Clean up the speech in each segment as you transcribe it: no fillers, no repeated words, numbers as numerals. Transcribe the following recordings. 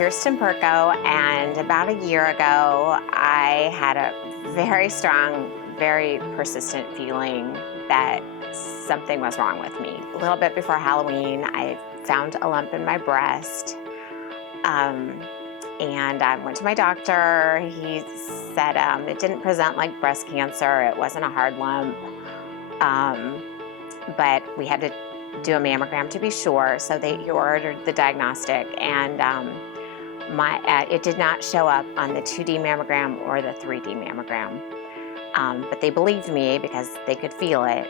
Kirsten Perko, and about a year ago, I had a very strong, very persistent feeling that something was wrong with me. A little bit before Halloween, I found a lump in my breast, and I went to my doctor. He said it didn't present like breast cancer. It wasn't a hard lump, but we had to do a mammogram to be sure. So he ordered the diagnostic, and it did not show up on the 2D mammogram or the 3D mammogram. But they believed me because they could feel it.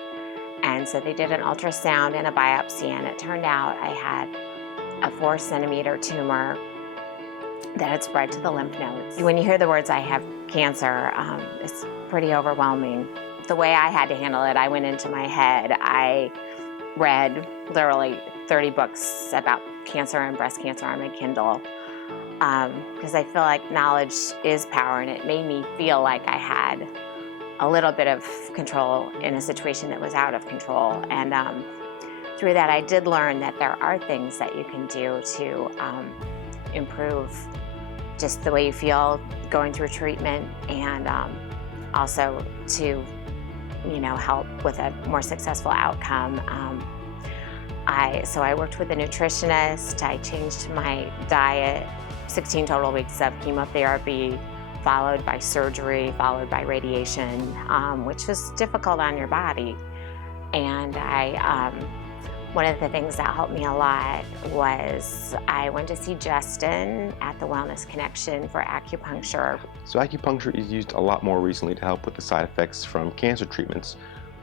And so they did an ultrasound and a biopsy, and it turned out I had a 4-centimeter tumor that had spread to the lymph nodes. When you hear the words, "I have cancer," it's pretty overwhelming. The way I had to handle it, I went into my head. I read literally 30 books about cancer and breast cancer on my Kindle, because I feel like knowledge is power, and it made me feel like I had a little bit of control in a situation that was out of control. And through that, I did learn that there are things that you can do to improve just the way you feel going through treatment, and also to help with a more successful outcome. So I worked with a nutritionist. I changed my diet, 16 total weeks of chemotherapy, followed by surgery, followed by radiation, which was difficult on your body. And one of the things that helped me a lot was I went to see Justin at the Wellness Connection for acupuncture. So acupuncture is used a lot more recently to help with the side effects from cancer treatments.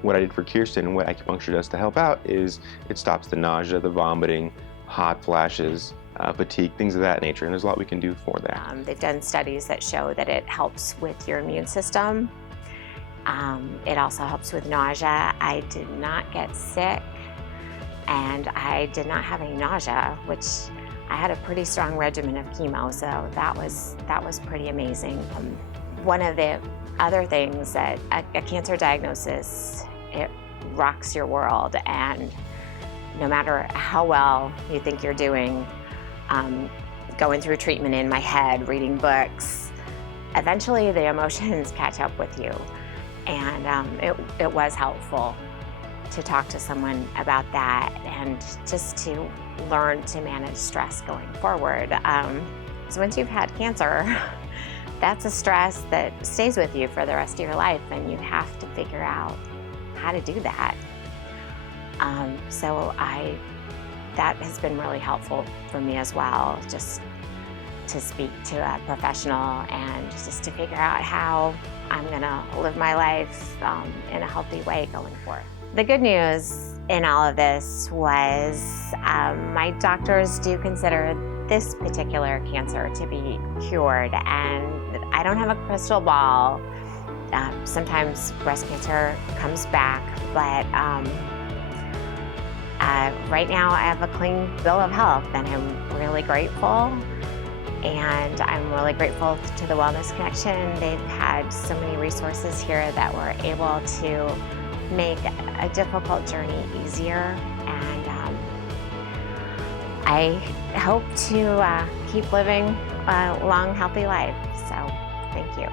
What I did for Kirsten and what acupuncture does to help out is it stops the nausea, the vomiting, hot flashes, fatigue, things of that nature, and there's a lot we can do for that. They've done studies that show that it helps with your immune system. It also helps with nausea. I did not get sick, and I did not have any nausea, which I had a pretty strong regimen of chemo, so that was pretty amazing. One of the other things that a cancer diagnosis, it rocks your world, and no matter how well you think you're doing, going through treatment in my head, reading books, eventually the emotions catch up with you. And it was helpful to talk to someone about that, and just to learn to manage stress going forward. So once you've had cancer, that's a stress that stays with you for the rest of your life, and you have to figure out how to do that. That has been really helpful for me as well, just to speak to a professional and just to figure out how I'm gonna live my life in a healthy way going forward. The good news in all of this was my doctors do consider this particular cancer to be cured, and I don't have a crystal ball. Sometimes breast cancer comes back, but right now I have a clean bill of health, and I'm really grateful. And I'm really grateful to the Wellness Connection. They've had so many resources here that were able to make a difficult journey easier. And I hope to keep living a long, healthy life. So thank you.